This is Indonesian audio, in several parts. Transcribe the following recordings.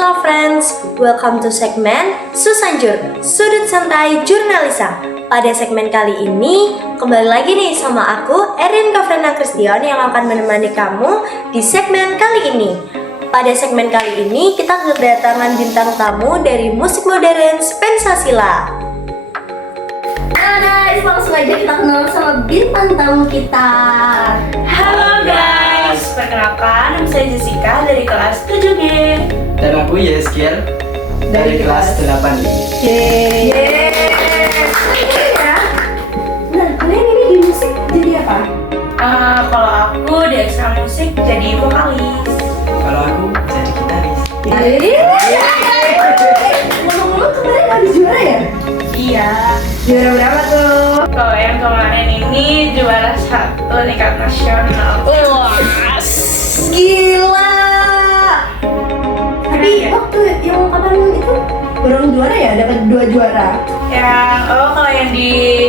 Pancasila Friends, welcome to segmen Susanjur, Sudut Santai Jurnalisa. Pada segmen kali ini, kembali lagi nih sama aku, Erin Kafrena Kristion yang akan menemani kamu di segmen kali ini. Pada segmen kali ini, kita kedatangan bintang tamu dari musik modern Pancasila. Halo guys, langsung aja kita kenal sama bintang tamu kita. Halo guys, perkenalkan nama saya Jessica dari kelas 7G. Dan aku Yeskiel dari kelas 8. Yeay. Ya. Nah, kalian ini di musik jadi apa? Kalau aku di ekstra musik jadi vokalis. Kalau aku jadi gitaris. Ngomong-ngomong kemarin ada juara ya? Iya. Juara berapa tuh? Kalau yang kemarin ini juara 1 tingkat nasional. Wah, gila. Tapi waktu yang kapan itu baru juara ya? Dapat 2 juara. Kalau yang di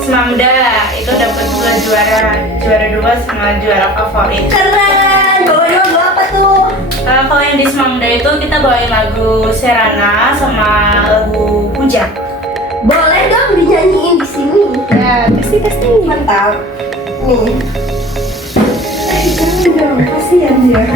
Semamda itu dapat 2 juara 2 sama juara favorit. Keren. Bawa apa tuh? Kalau yang di Semamda itu kita bawain lagu Serana sama lagu Hujan. Boleh dong dinyanyiin di sini. Ya, pasti mantap. Nih. Jangan dong, kasihan dia.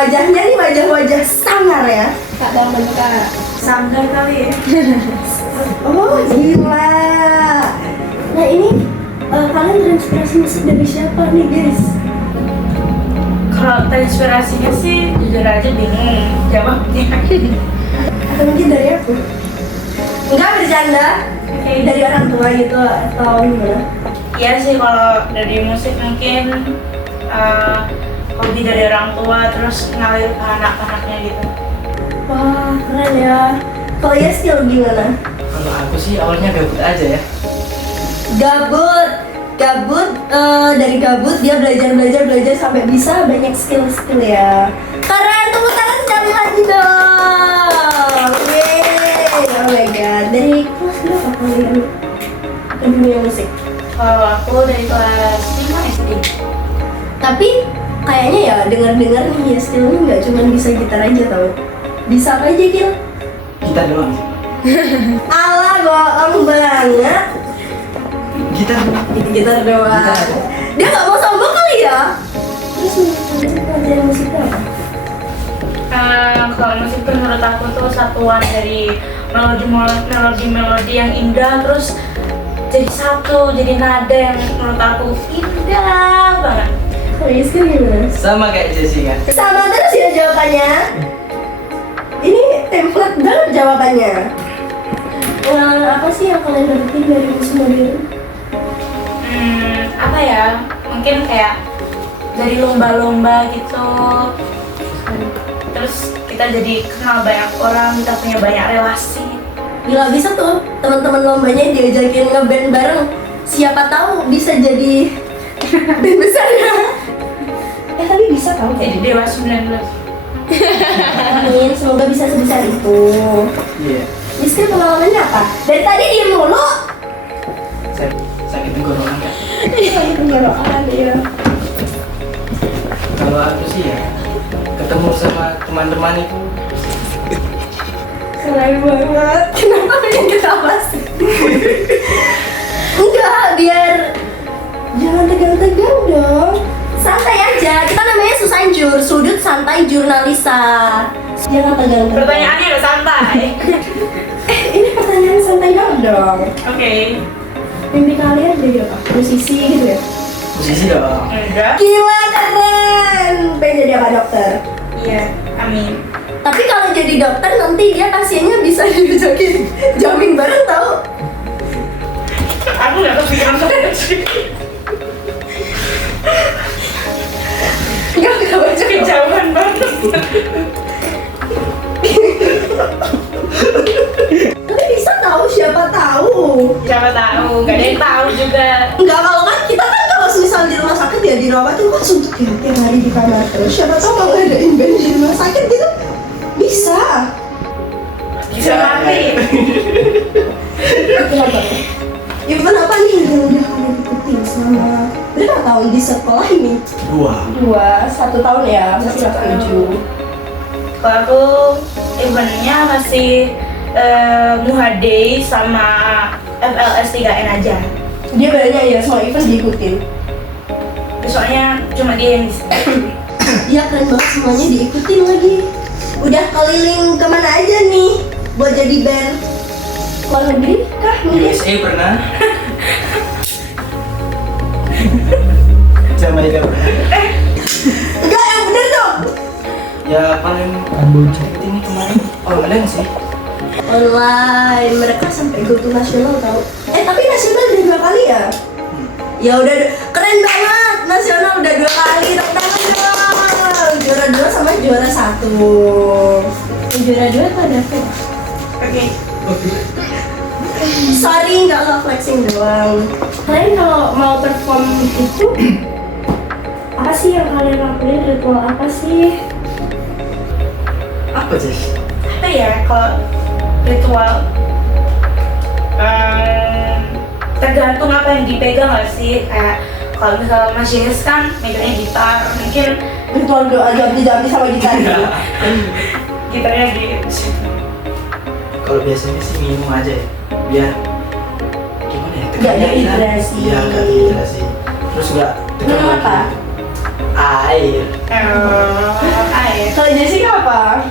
Wajahnya nih wajah-wajah sangar ya. Kak dalam bentuk Sanggar kali ya. Oh gila. Nah ini kalian terinspirasi musik dari siapa nih guys? Kalau terinspirasinya sih jujur aja bingung jawabnya. Atau mungkin dari aku? Enggak, bercanda. Dari orang tua gitu atau gimana? Iya sih, kalau dari musik mungkin hobi dari orang tua terus ngalir ke anak-anaknya gitu. Wah keren ya. Kalau ya skill gimana? Kalau aku sih awalnya gabut aja ya. Gabut dari gabut dia belajar sampai bisa banyak skill ya. Keren, tepuk tangan sekali lagi dong. Yeay, oh my god. Dari kelas berapa kalian ke dunia musik? Kalau aku dari kelas 5 SD. Tapi kayaknya ya dengar nih ya skillnya nggak cuma bisa gitar aja tau. Bisa apa aja Gil? Gitar doang sih. Alah bohong banget. Gitar doang. Gitar doang. Gitar. Dia nggak mau sombong kali ya? Terus pelajaran musik apa? Kalau musik tuh menurut aku tuh satuan dari melodi yang indah terus jadi satu, jadi nada yang menurut aku indah banget. Kalau Yusuf gimana? Sama kayak Jessica. Sama terus ya jawabannya. Ini template banget jawabannya. Apa sih yang kalian dapetin dari musik modern? Apa ya? Mungkin kayak dari lomba-lomba gitu. Terus kita jadi kenal banyak orang, kita punya banyak relasi. Gila bisa tuh teman-teman lombanya diajakin ngeband bareng. Siapa tahu bisa jadi band besar ya. Tapi bisa tau Jadi Dewa 19. Amin, semoga bisa sebesar itu. Iya. Rizky pengalamannya apa? Dari tadi diem mulu. Sakit tenggorokan Kak. Lagi tenggorokan ya. Kalau aku sih ya ketemu sama teman-teman itu Keren banget. Kenapa pengen ketawa sih? Enggak, biar jangan tegang-tegang dong. Santai aja. Jurnalisa. Jangan tegang. Pertanyaannya udah santai. Ini pertanyaan santai dong. Oke. Mimpi kalian jadi apa? Musisi gitu ya? Posisi dong. Enggak. Gila keren. Pengen jadi apa dokter? Iya, amin. Tapi kalau jadi dokter nanti dia pasiennya bisa diajakin jamin bareng tau? Aku nggak kepikiran sampai sih. Gak baca Kejauhan banget. Tapi bisa tahu, siapa tahu. Siapa tahu, nggak ada yang tahu juga. Enggak, kalau kan kita kan kalau misal di rumah sakit ya dirawat tuh kan suntuk ya tiap hari di kamar terus. Siapa tahu kalau ngadain band di rumah sakit gitu bisa. Bisa mati. Kenapa? Event apa nih yang udah kalian ikutin selama berapa tahun di sekolah ini? 1 tahun ya, masih kelas 7. Kalau aku eventnya masih Muhade sama FLS 3N aja. Dia banyak ya, semua event diikutin. Soalnya cuma dia yang bisa. Iya keren banget, semuanya diikutin lagi. Udah keliling kemana aja nih buat jadi band? Luar negeri kah mungkin? USA pernah. Jamaika pernah. Enggak, yang bener dong. Ya paling Kamboja ini kemarin online sih. Online, mereka sampai go to nasional tau. Tapi nasional udah 2 kali ya? Ya udah, keren banget. Nasional udah 2 kali, tepuk tangan dong. Juara 2 sama juara 1. Yang juara 2 tuh ada apa? Oke. Sorry, nggak flexing doang. Kalian kalau mau perform itu apa sih yang kalian lakuin? Ritual apa sih? Apa sih? Apa ya kalau ritual? Tergantung apa yang dipegang nggak sih? Kayak kalau misalnya Mas Yes kan megangnya gitar, mungkin Ritual doa jampi-jampi sama gitar gitu. gitarnya di situ. Kalau biasanya sih minum aja ya, biar gimana ya? Nggak tekannya hilang. dehidrasi. Iya, nggak dehidrasi. Terus nggak tekan Minum lagi. apa? Air. Air. Kalau Jessica apa?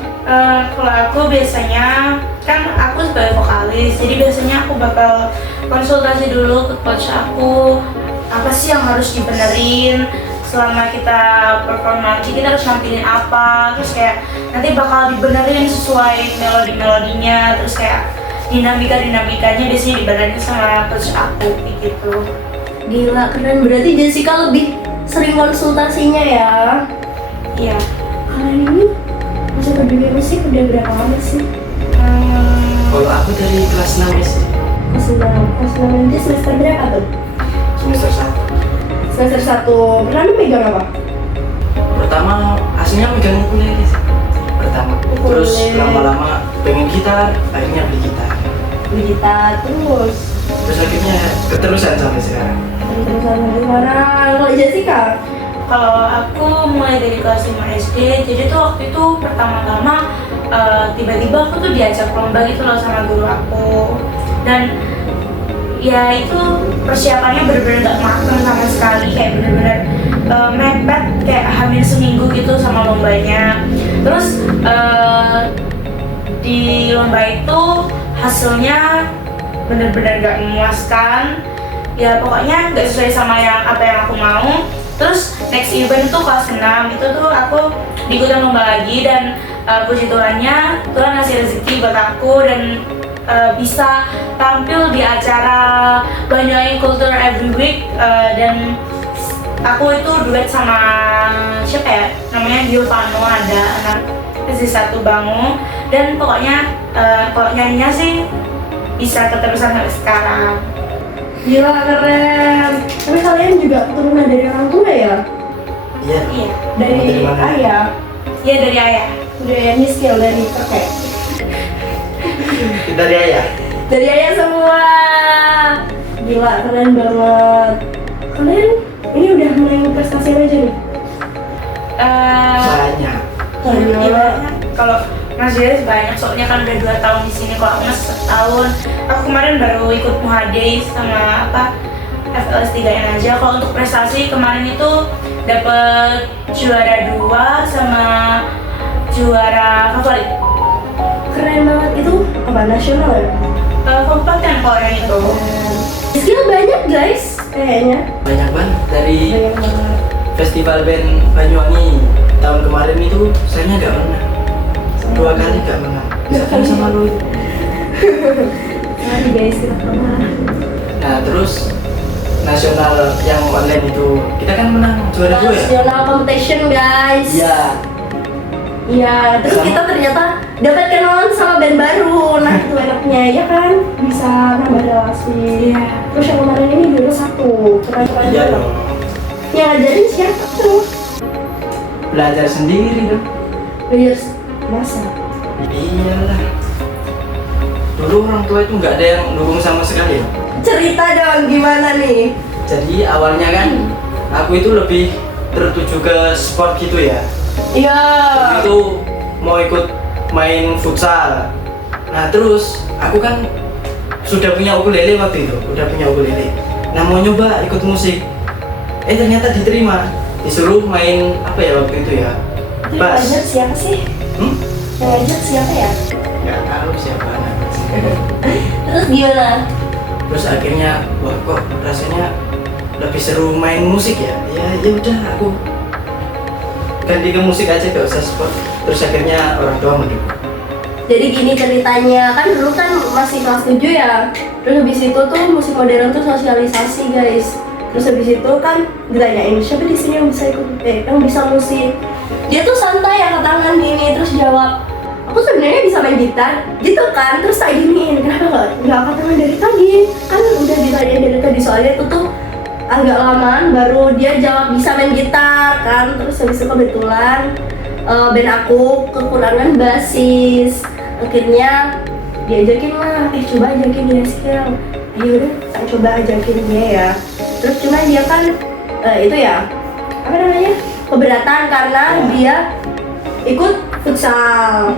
Kalau aku biasanya kan aku sebagai vokalis, jadi biasanya aku bakal konsultasi dulu ke coach aku apa sih yang harus dibenerin selama kita perform nanti, kita harus nampilin apa, terus kayak nanti bakal dibenerin sesuai melodinya, terus kayak dinamikanya biasanya dibenerin sama coach aku kayak gitu. Gila, keren. Berarti Jessica lebih sering konsultasinya ya? Iya. Kalian ini masuk ke dunia musik udah berapa lama sih? Kalau aku dari kelas 6 SD, Kelas 6 dia semester berapa tuh? semester 1. Semester 1. Pertama megang apa? Pertama aslinya megang ukulele sih. Pertama. Terus Ukulele. lama-lama pengen gitar, akhirnya beli gitar. Beli gitar terus. Terus akhirnya keterusan sampai sekarang. Terus sampai sekarang. Kalau Jessica? Kalau aku mulai dari kelas 5 SD, jadi tuh waktu itu pertama-tama tiba-tiba aku tuh diajak lomba gitu loh sama guru aku. Dan ya itu persiapannya bener-bener gak mateng sama sekali, kayak bener-bener mepet, kayak hamil seminggu gitu sama lombanya. Terus di lomba itu hasilnya bener-bener gak memuaskan. Ya pokoknya gak sesuai sama apa yang aku mau. Terus next event tuh kelas 6 itu tuh aku diikutin lomba lagi, dan puji Tuhannya Tuhan ngasih rezeki buat aku dan bisa tampil di acara Banyuwangi Culture Every Week, dan aku itu duet sama siapa ya namanya, Giovanno, ada anak SD1 Bangu, dan pokoknya kalau nyanyinya sih bisa keterusan sampai sekarang. Gila, keren. Tapi kalian juga keturunan dari orang tua ya? Iya. Iya, Dari mana? ayah? iya dari ayah. Dari miskin, dari kakek? Dari ayah. Dari ayah semua. Gila, keren banget. Kalian ini udah mulai prestasi aja nih? Banyak. Iya, kalau Mas Yes banyak, soalnya kan udah 2 tahun di sini. Kalau aku masih 1 tahun. Aku kemarin baru ikut Muhade sama FLS 3N aja. Kalau untuk prestasi kemarin itu dapet juara 2 sama juara favorit. Keren banget. Itu apa, nasional ya? Kabupaten kalau yang itu. Skill banyak guys kayaknya. Banyak banget dari Banyak banget. festival band Banyuwangi tahun kemarin itu saya nggak menang. 2 kali nggak menang. Misalkan sama lu itu. Mari guys, kita pernah. Nah terus nasional yang online itu kita kan menang juara 2 ya? National competition guys. Iya. Iya, terus Sama. kita ternyata dapat kenalan sama band baru. Nah, itu enaknya ya kan, bisa nambah relasi. Iya. Terus yang kemarin ini juara 1, keren-keren Iya banget. dong. Yang ngajarin siapa tuh? Belajar sendiri dong. Belajar masa. Iyalah. Dulu orang tua itu nggak ada yang dukung sama sekali ya. Cerita dong gimana nih? Jadi awalnya kan aku itu lebih tertuju ke sport gitu ya. Iya. Itu mau ikut main futsal. Nah terus aku kan sudah punya ukulele waktu itu, udah punya ukulele. Nah mau nyoba ikut musik. Ternyata diterima, disuruh main apa ya waktu itu ya? Itu yang Bass. ngajar siapa sih? Yang ngajar siapa ya? Nggak tahu siapa namanya. Terus gimana? Terus akhirnya wah kok rasanya lebih seru main musik ya. Ya udah aku ganti ke musik aja, gak usah sport. Terus akhirnya orang tua mendukung. Jadi gini ceritanya, kan dulu kan masih kelas 7 ya. Terus habis itu tuh musik modern tuh sosialisasi guys. Terus habis itu kan ditanyain siapa di sini yang bisa ikut yang bisa musik. Dia tuh santai angkat tangan gini terus jawab, aku sebenarnya bisa main gitar gitu kan. Terus tak giniin, kenapa nggak angkat tangan dari tadi? Kan udah ditanya dari tadi, soalnya itu tuh agak lamaan baru dia jawab bisa main gitar kan. Terus habis itu kebetulan band aku kekurangan basis, akhirnya diajakin lah, coba ajakin dia skill. Ayo udah tak coba ajakin dia ya. Terus cuma dia kan itu ya apa namanya, keberatan karena dia ikut futsal.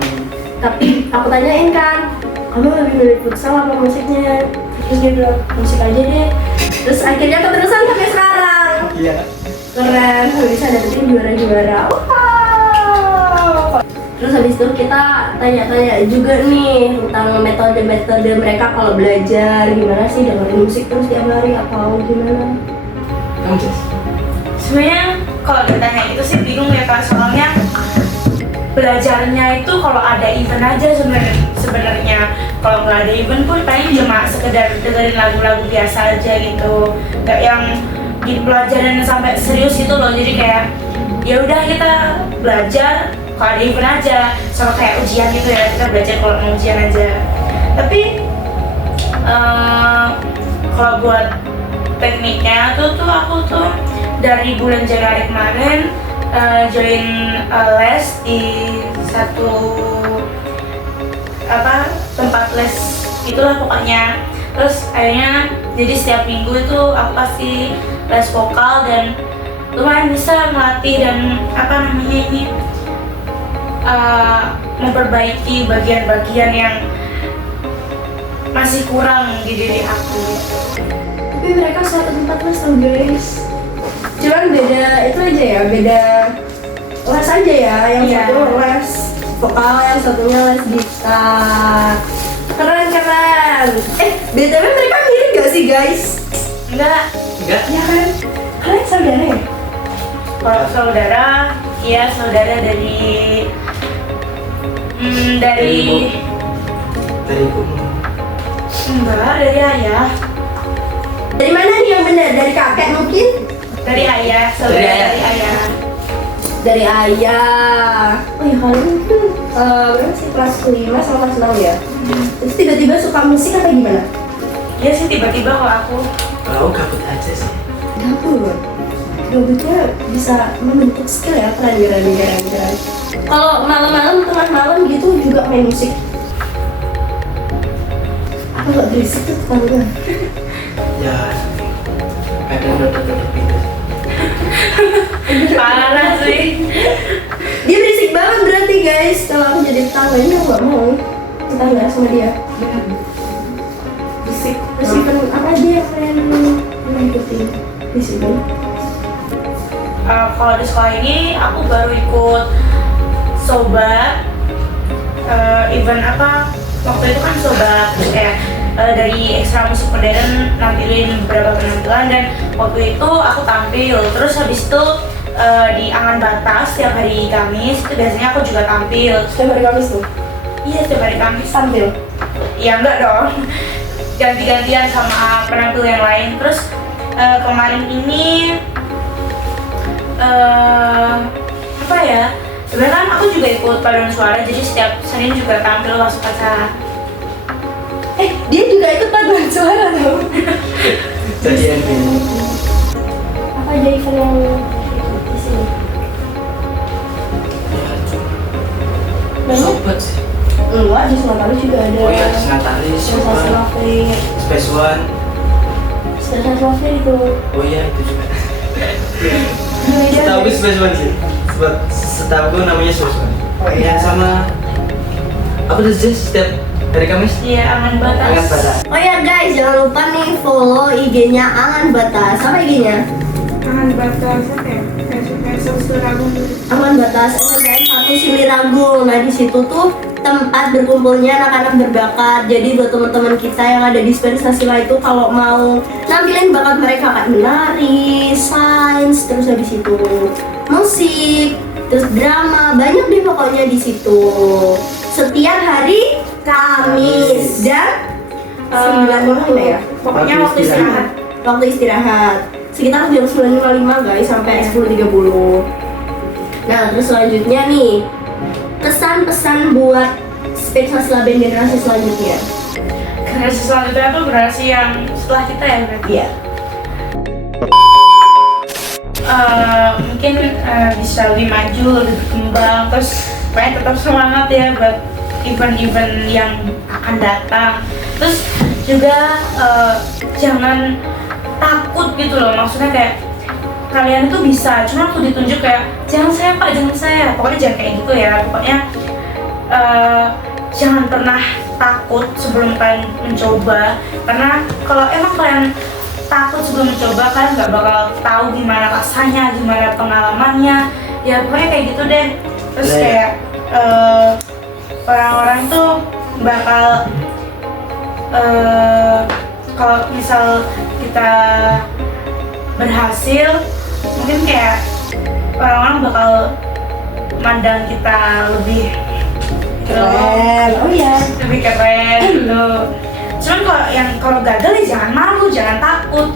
Tapi aku tanyain kan, kamu lebih milih futsal apa musiknya? Terus dia bilang musik aja deh. Terus akhirnya keterusan sampai sekarang. Iya. Keren, bisa dapetin juara-juara. Wow. Terus habis itu kita tanya-tanya juga nih tentang metode-metode mereka kalau belajar, gimana sih dengerin musik terus tiap hari atau gimana? Kamu Jess? Sebenarnya kalau ditanya itu sih bingung ya Kak, soalnya belajarnya itu kalau ada event aja sebenarnya. Kalau nggak ada event pun paling cuma sekedar dengerin lagu-lagu biasa aja gitu, nggak yang dipelajarin sampai serius gitu loh. Jadi kayak ya udah kita belajar kalau ada event aja, sama kayak ujian gitu ya, kita belajar kalau mau ujian aja. Tapi kalau buat tekniknya tuh aku tuh dari bulan Januari kemarin join les di satu tempat les itulah pokoknya. Terus akhirnya jadi setiap minggu itu aku pasti les vokal dan lumayan bisa melatih dan memperbaiki bagian-bagian yang masih kurang di diri aku. Tapi mereka satu tempat les tau guys. Cuman beda itu aja ya, beda les aja ya. Yang Iya. satu les vokal, yang satunya les gitar. Keren. BTW mereka mirip gak sih guys? Enggak, Enggak. Ya kan? Kalian saudara ya? kalau saudara, iya saudara dari Dari ibu. enggak, dari ayah. Dari mana nih yang benar? Dari kakek mungkin? Dari ayah, saudara Dari ayah. dari ayah. Dari ayah. Oh ya kalian mungkin berapa sih, kelas 5 sama kelas 6 ya? Terus tiba-tiba suka musik atau gimana? Iya sih tiba-tiba kalau aku. Kalau aku gabut aja sih. Gabut. Gabutnya bisa membentuk skill ya, keren. Kalau malam-malam, tengah malam gitu juga main musik. Apa nggak berisik tuh tetangga? Ya kadang duduk pintu. Parah sih. Dia berisik banget berarti guys. Kalau aku jadi tetangganya aku nggak mau tetangga sama dia. Berisik. Terus event apa aja yang kalian ikutin di sini? Kalau di sekolah ini aku baru ikut sobat event apa waktu itu kan sobat kayak dari ekstra musik modern nampilin beberapa penampilan, dan waktu itu aku tampil. Terus habis itu di Angan Batas setiap hari Kamis itu biasanya aku juga tampil. Setiap hari Kamis tuh Iya, setiap hari Kamis tampil. ya enggak dong, ganti-gantian sama penampil yang lain. Terus kemarin ini apa ya, sebenarnya kan aku juga ikut paduan suara, jadi setiap Senin juga tampil masuk acara. Dia juga ikut paduan suara tau. Jadi NP. Apa aja event yang ikut di sini? Banyak? Sobat sih. Enggak, di Sumatera juga ada. Oh iya, Natalis, Sensasi Lovely, Space One. Sensasi Lovely itu. Oh iya, itu juga. Beda Setahu gue deh. Space One sih. Setahu gue namanya Space One. Oh iya. Yang sama apa tuh Jess setiap hari Kamis? Iya, Angan Batas. Angan Batas. Oh ya guys, jangan lupa nih follow IG-nya Angan Batas. Apa IG-nya? Angan Batas apa ya? Versus Ragung. Angan Batas SMPN 1 Siliragung. Nah di situ tuh tempat berkumpulnya anak-anak berbakat. Jadi buat teman-teman kita yang ada di Spensasila itu kalau mau nampilin bakat mereka kayak menari, sains, terus habis itu musik, terus drama, banyak deh pokoknya di situ. Setiap hari Kamis dan 9 malam ya. Pokoknya Waktu waktu istirahat. Waktu istirahat sekitar jam 9.55 guys sampai 10.30. Nah terus selanjutnya nih, pesan-pesan buat Spensasila band generasi selanjutnya. Generasi selanjutnya tuh generasi yang setelah kita ya berarti. Iya. Mungkin bisa lebih maju, lebih berkembang, terus supaya tetap semangat ya buat event-event yang akan datang. Terus juga jangan takut gitu loh, maksudnya kayak kalian tuh bisa, cuma waktu ditunjuk kayak jangan saya pak, jangan saya, pokoknya jangan kayak gitu ya. Pokoknya jangan pernah takut sebelum kalian mencoba, karena kalau emang kalian takut sebelum mencoba, kalian nggak bakal tahu gimana rasanya, gimana pengalamannya, ya pokoknya kayak gitu deh. Terus kayak orang-orang tuh bakal kalau misal kita berhasil, mungkin kayak orang-orang bakal mandang kita lebih Keren. Oh iya. lebih keren gitu. Cuman kalau gagal ya jangan malu, jangan takut.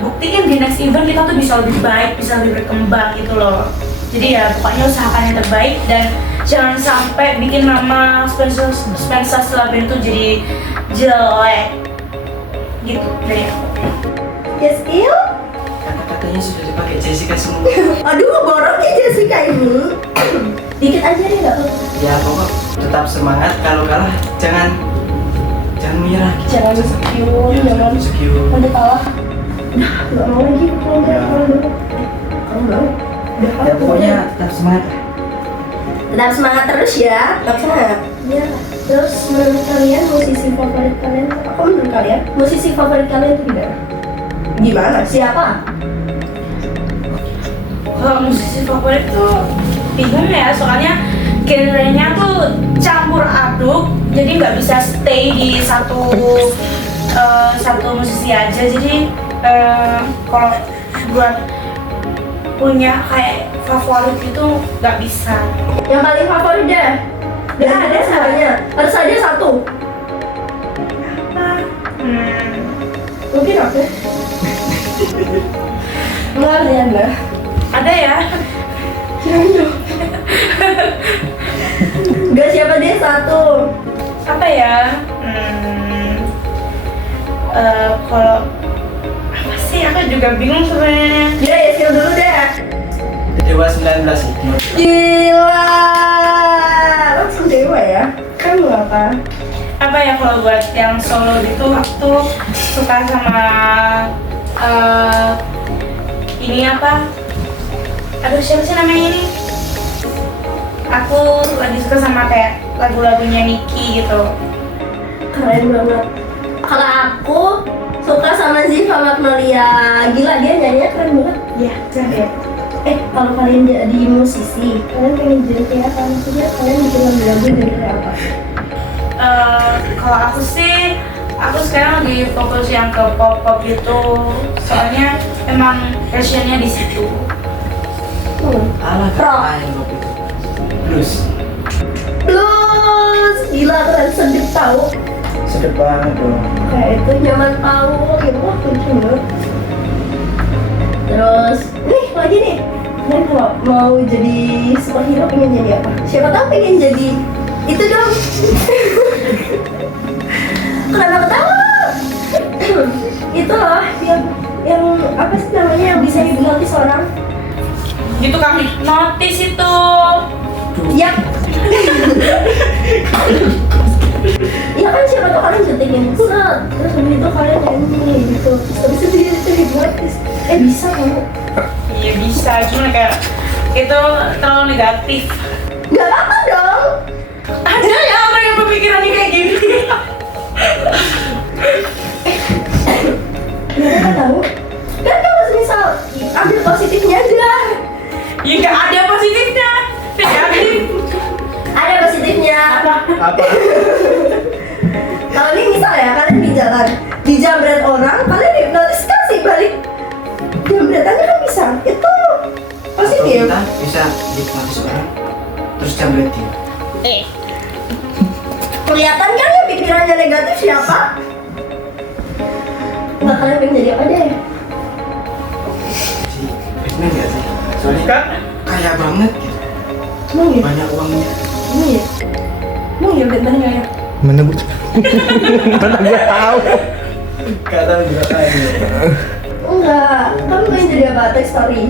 Buktiin di next event kita tuh bisa lebih baik, bisa lebih berkembang gitu loh. Jadi ya pokoknya usahakan yang terbaik dan jangan sampai bikin nama Spensasila band tuh jadi jelek gitu dari aku. Yes, Il? Kata-katanya sudah dipakai Jessica semua. Aduh, borok ya Jessica ini. Dikit aja deh, nggak apa-apa. Ya pokok tetap semangat, kalau kalah jangan menyerah. Jangan insecure, Ya, jangan insecure. udah kalah. Udah, nggak mau lagi. Kalau Ya. kamu mau? Udah Ya pokoknya tetap semangat. tetap semangat terus ya. Tetap semangat. Ya. Terus menurut kalian musisi favorit kalian? Apa menurut kalian musisi favorit kalian itu gimana? Gimana? Siapa? Kalau musisi favorit tuh bingung ya, soalnya genrenya tuh campur aduk, jadi nggak bisa stay di satu musisi aja. Jadi kalau buat punya kayak favorit itu nggak bisa. Yang paling favorit deh. Gak ada sebenarnya. Harus aja satu. Mungkin aku. Enggak lihat lah. Ada ya? Jangan dong. Gak siapa dia satu. Apa ya? Kalau apa sih? Aku juga bingung sebenarnya. Ya Sil dulu deh. Dewa 19 sih. Gila. Langsung dewa ya. Kan apa? Apa ya kalau buat yang solo gitu, aku tuh suka sama ini apa? Aduh, siapa sih namanya ini? Aku lagi suka sama kayak lagu-lagunya Niki gitu. Keren banget. Kalau aku suka sama Ziva Magnolia. Gila dia nyanyinya keren banget. Iya, keren ya. Kalau kalian jadi musisi, kalian pengen jadi kayak apa? Maksudnya kalian bikin lagu-lagu dari apa? Kalau aku sih, aku sekarang lagi fokus yang ke pop-pop gitu. Soalnya emang passionnya di situ. Alah, Rock. main rock itu. Blues. Blues, gila keren sedih tahu. Sedep banget dong. Kayak itu zaman tahu gitu lucu. Terus, nih lagi nih. Dan kalau mau jadi superhero pengen jadi apa? Siapa tahu pengen jadi itu dong. Kenapa ketawa? Itu loh yang apa sih namanya yang bisa hipnotis orang? Gitu kan hipnotis itu. Yap. Ya kan siapa tahu kalian syutingin set, terus habis itu kalian nyanyi gitu. Habis itu dia itu hipnotis. Bisa kamu? Iya bisa, cuma kayak itu terlalu negatif. Gak apa-apa dong. Ada ya orang yang pemikirannya kayak gini. Mereka tahu. Kan kalau misal ambil positifnya aja. Ya nggak ada positifnya, negatif. Ada positifnya. Apa? Kalau ini misal ya kalian di jalan, dijamret orang, kalian hipnotis kasih balik. Jambretannya kan bisa. Itu positif. Kita bisa hipnotis orang, terus jambret dia. Kelihatan kan ya pikirannya negatif siapa? Nggak kalian pengen jadi apa deh? Si Batman nggak sih? Soalnya Kak, kaya banget gitu. Emang ya? Banyak uangnya. Emang ya? Emang ya Batman nggak ya? Mana bu? Mana gue tahu. Gak tahu juga kaya. Enggak, kamu pengen jadi apa? Toy Story?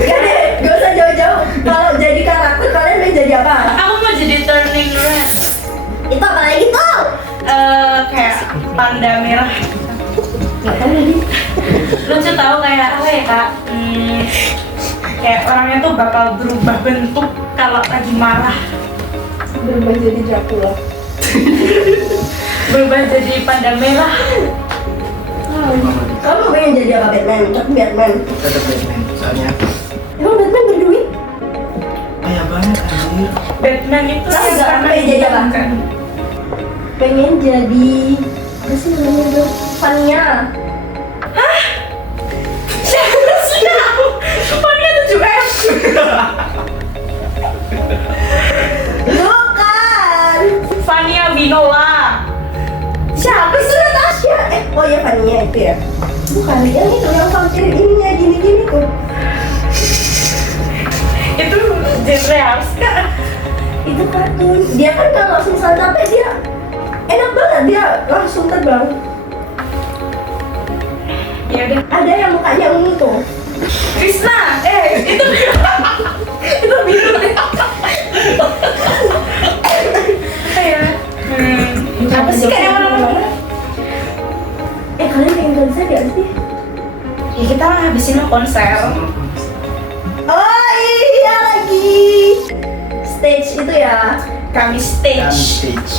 Ya deh, gak usah jauh-jauh. Kalau jadi karakter kalian pengen jadi apa? aku mau jadi Turning Red. Itu apa lagi tuh? Kayak panda merah. Gak tahu lagi. Lucu tahu kayak apa ya kak? Kayak orangnya tuh bakal berubah bentuk kalau lagi marah. Berubah jadi Dracula. Berubah jadi panda merah. Kamu pengen jadi apa? Batman? Tapi Batman. Tetap Batman. Soalnya Emang Batman berduit? kaya banget anjir. Batman itu Terus yang nggak karena pengen jadi apa? kan. Pengen jadi apa sih namanya tuh? Fania. Siapa sih aku? Pokoknya 7M. Bukan. Fania Binola. Siapa sih Natasha? Oh ya Fania itu ya. Bukan yang itu yang vampir ininya gini-gini tuh. Itu genre harus kak. Itu kartun. Dia kan kalau langsung santai dia enak banget dia langsung terbang. Ya udah. Ada yang mukanya ungu tuh. Krishna. Itu itu biru. Ya. Apa sih kak yang mana-mana? Kalian pengen konser gak sih? Ya kita habisin konser. Oh iya lagi stage itu ya. Kami Kami stage. stage.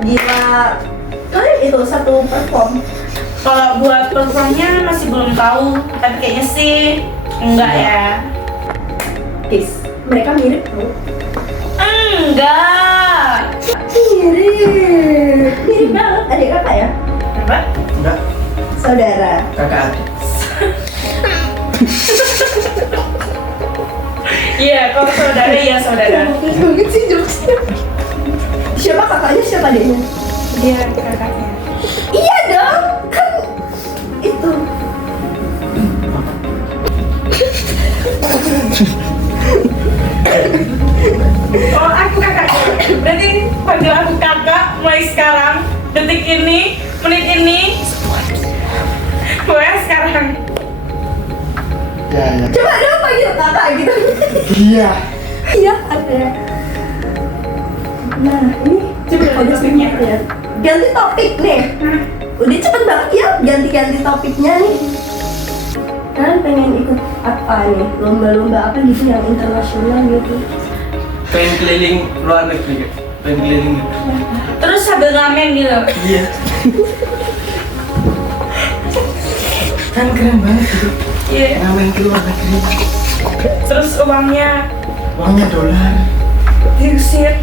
Gila. Kalian itu satu perform. Kalau buat performnya masih belum tahu, tapi kayaknya sih enggak ya. Guys, mereka mirip tuh. Enggak. Mirip banget. Adik kakak ya? Apa? Enggak, Saudara. kakak adik. Iya, kalau saudara ya saudara. Banget sih jokesnya. Siapa kakaknya, siapa adiknya? Dia kakaknya. Iya dong, kan itu. Oh, aku kakaknya. Berarti panggil aku kakak mulai sekarang, detik ini, menit ini. Mulai sekarang. Ya, ya. Coba dong panggil kakak gitu. Iya. Iya, ada. Nah, ini Coba ada topiknya. ya. Ganti topik nih. Udah cepet banget ya ganti-ganti topiknya nih. Kalian pengen ikut apa nih? Lomba-lomba apa gitu yang internasional gitu? Pengen keliling luar negeri, pengen keliling. Terus sambil ngamen gitu. Iya. Kan keren banget gitu. Iya. ngamen ke luar negeri, Terus uangnya uangnya dolar. diusir,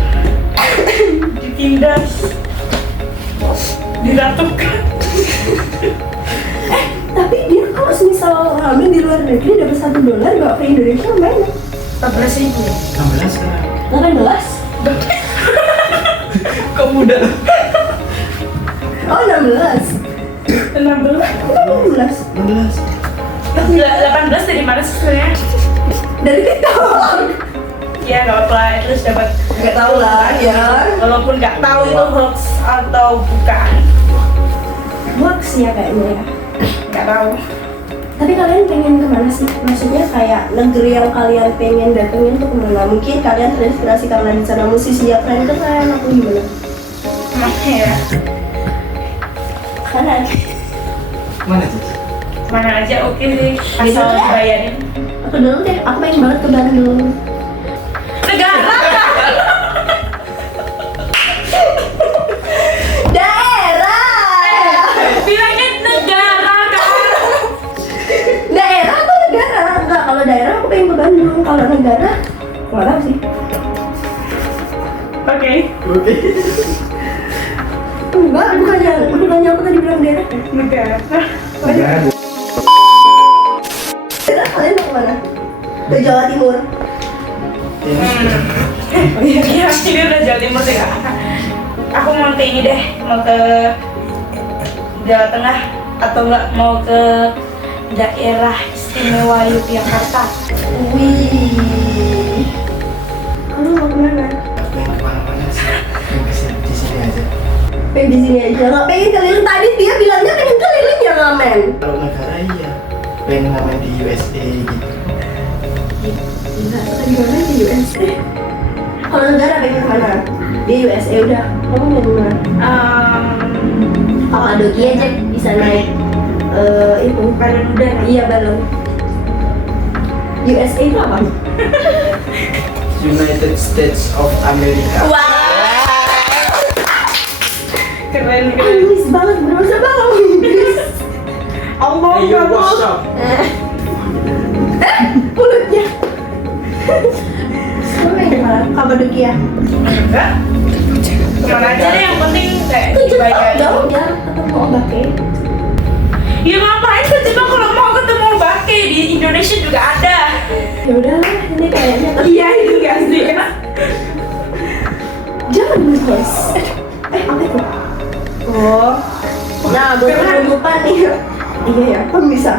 ditindas, diratukan. Tapi dia kalau misal hamil di luar negeri dapat $1 bawa ke Indonesia main 14.000. 16 sekarang. 18? Kok muda? Oh 16. 16. Kok 16? 16. 18 dari mana sih sebenarnya? Dari TikTok. Ya nggak apa-apa, terus dapat. Gak tau lah ya. Walaupun nggak tahu itu hoax atau bukan, Hoax ya kayaknya ya. nggak tahu. Tapi kalian pengen kemana sih? Maksudnya kayak negeri yang kalian pengen datengin tuh kemana? Mungkin kalian terinspirasi karena di sana musisi yang keren-keren atau gimana? Mana ya? Karena Mana sih? Mana aja oke sih, asal Gitu ya? bayarin. aku dulu deh, aku pengen banget ke Bandung. Negara kan? Daerah! Bilangnya negara kan? Daerah atau negara? Enggak, kalau daerah aku pengen ke Bandung. Kalau negara, nggak tahu sih. Oke. Oke. Enggak, bukannya aku tadi bilang daerah. Negara. Negara. Daerah kalian mau kemana? Ke Jawa Timur. Oh iya, ini udah Jawa Timur sih kak. Aku mau ke ini deh, mau ke Jawa Tengah atau enggak mau ke daerah istimewa Yogyakarta. Wih. Kamu mau kemana? Pengen kemana-mana sih. Pengen di sini aja. Pengen di sini aja. Nggak pengen keliling, tadi dia bilangnya pengen keliling ya ngamen. Kalau negara iya. Pengen ngamen di USA gitu. Gila, tadi mana di USA? Kalau negara pengen kemana? Di USA udah. Kamu mau kemana? Kapadokia aja bisa naik itu Balon udara. iya balon. USA itu apa? United States of America. Keren. Inggris banget, berasa banget Inggris. Allah Ayo, what's up? Mulutnya. Kamu pengen kemana? Kapadokia. Enggak. Kemana aja deh, yang penting kayak Ke Jepang dibayar. dong ya, ketemu Obake. Ya ngapain ke Jepang kalau mau ketemu Bake, di Indonesia juga ada. Ya udahlah, ini kayaknya Iya itu gak sih? jangan bos. Apa itu? Oh. Nah, buat penutupan nih. Iya ya, kan bisa.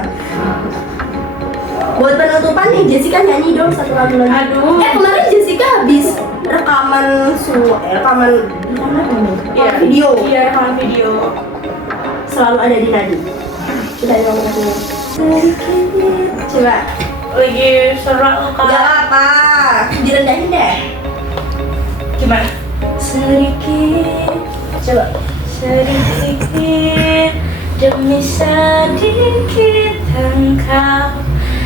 Buat penutupan nih, Jessica nyanyi dong satu lagu lagi. Aduh. Kemarin Jessica habis rekaman video. Iya, rekaman video. Selalu ada di nadi. Kita ngomong lagunya. Sedikit. Coba. Lagi serak Gak kak. apa. Direndahin deh. Gimana? Sedikit. Coba. Sedikit demi sedikit engkau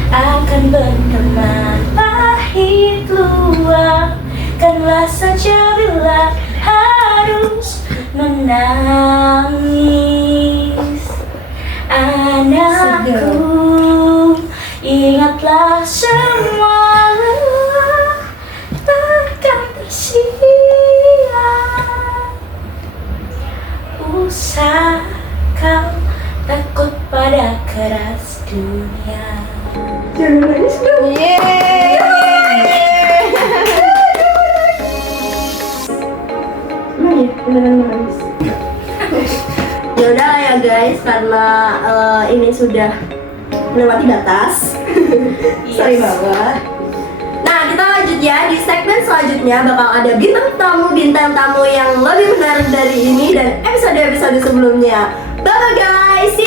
akan berteman pahit luapkanlah saja bila harus menangis. Anakku, ingatlah semua lelah takkan tersia. Usah kau takut pada keras dunia. Jangan nangis dong. Emang ya, beneran nangis. Ya udah ya guys, karena ini sudah melewati batas. Sorry banget. Nah, kita lanjut ya, di segmen selanjutnya bakal ada bintang tamu yang lebih menarik dari ini dan episode sebelumnya. Bye bye guys, see